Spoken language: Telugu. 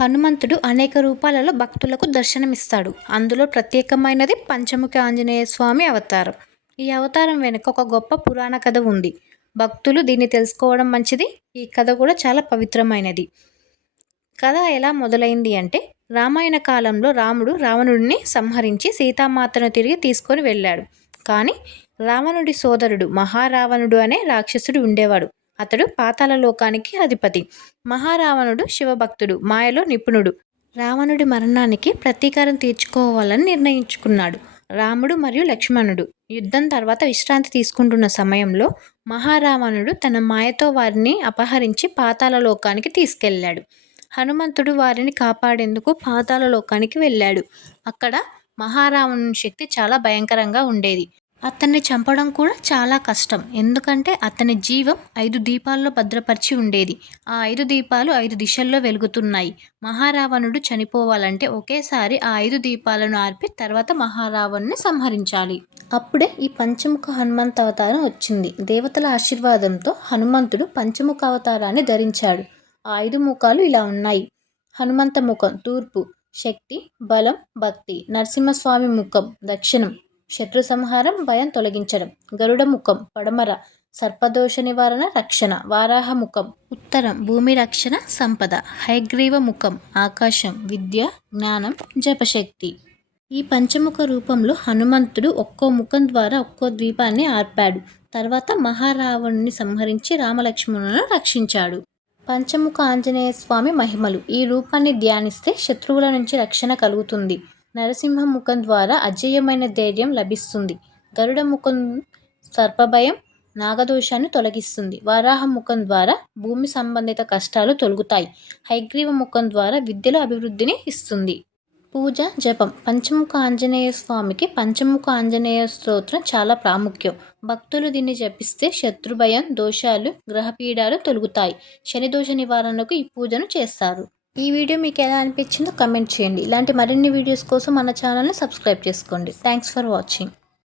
హనుమంతుడు అనేక రూపాలలో భక్తులకు దర్శనమిస్తాడు. అందులో ప్రత్యేకమైనది పంచముఖ ఆంజనేయ స్వామి అవతారం. ఈ అవతారం వెనుక ఒక గొప్ప పురాణ కథ ఉంది. భక్తులు దీన్ని తెలుసుకోవడం మంచిది. ఈ కథ కూడా చాలా పవిత్రమైనది. కథ ఎలా మొదలైంది అంటే రామాయణ కాలంలో రాముడు రావణుడిని సంహరించి సీతామాతను తిరిగి తీసుకొని వెళ్ళాడు. కానీ రావణుడి సోదరుడు మహారావణుడు అనే రాక్షసుడు ఉండేవాడు. అతడు పాతాల లోకానికి అధిపతి. మహారావణుడు శివభక్తుడు మాయలో నిపుణుడు. రావణుడి మరణానికి ప్రతీకారం తీర్చుకోవాలని నిర్ణయించుకున్నాడు. రాముడు మరియు లక్ష్మణుడు యుద్ధం తర్వాత విశ్రాంతి తీసుకుంటున్న సమయంలో మహారావణుడు తన మాయతో వారిని అపహరించి పాతాల లోకానికి తీసుకెళ్ళాడు. హనుమంతుడు వారిని కాపాడేందుకు పాతాల లోకానికి వెళ్ళాడు. అక్కడ మహారావణుని శక్తి చాలా భయంకరంగా ఉండేది. అతన్ని చంపడం కూడా చాలా కష్టం. ఎందుకంటే అతని జీవం ఐదు దీపాల్లో భద్రపరిచి ఉండేది. ఆ ఐదు దీపాలు ఐదు దిశల్లో వెలుగుతున్నాయి. మహారావణుడు చనిపోవాలంటే ఒకేసారి ఆ ఐదు దీపాలను ఆర్పి తర్వాత మహారావణ్ణి సంహరించాలి. అప్పుడే ఈ పంచముఖ హనుమంత అవతారం వచ్చింది. దేవతల ఆశీర్వాదంతో హనుమంతుడు పంచముఖ అవతారాన్ని ధరించాడు. ఆ ఐదు ముఖాలు ఇలా ఉన్నాయి. హనుమంత ముఖం తూర్పు శక్తి బలం భక్తి నరసింహస్వామి ముఖం దక్షిణం శత్రు సంహారం భయం తొలగించడం. గరుడ ముఖం పడమర సర్పదోష నివారణ రక్షణ. వారాహ ముఖం ఉత్తరం భూమి రక్షణ సంపద. హైగ్రీవ ముఖం ఆకాశం విద్య జ్ఞానం జపశక్తి. ఈ పంచముఖ రూపంలో హనుమంతుడు ఒక్కో ముఖం ద్వారా ఒక్కో ద్వీపాన్ని ఆర్పాడు. తర్వాత మహారావణుని సంహరించి రామలక్ష్మణులను రక్షించాడు. పంచముఖ ఆంజనేయ స్వామి మహిమలు. ఈ రూపాన్ని ధ్యానిస్తే శత్రువుల నుంచి రక్షణ కలుగుతుంది. నరసింహ ముఖం ద్వారా అజేయమైన ధైర్యం లభిస్తుంది. గరుడ ముఖం సర్పభయం నాగదోషాన్ని తొలగిస్తుంది. వరాహ ముఖం ద్వారా భూమి సంబంధిత కష్టాలు తొలగుతాయి. హైగ్రీవ ముఖం ద్వారా విద్యలో అభివృద్ధిని ఇస్తుంది. పూజ జపం. పంచముఖ ఆంజనేయ స్వామికి పంచముఖ ఆంజనేయ స్తోత్రం చాలా ప్రాముఖ్యం. భక్తులు దీన్ని జపిస్తే శత్రుభయం దోషాలు గ్రహపీడాలు తొలుగుతాయి. శని దోష నివారణకు ఈ పూజను చేస్తారు. ఈ వీడియో మీకు ఎలా అనిపించిందో కమెంట్ చేయండి. ఇలాంటి మరిన్ని వీడియోస్ కోసం మన ఛానల్ని సబ్స్క్రైబ్ చేసుకోండి. Thanks for watching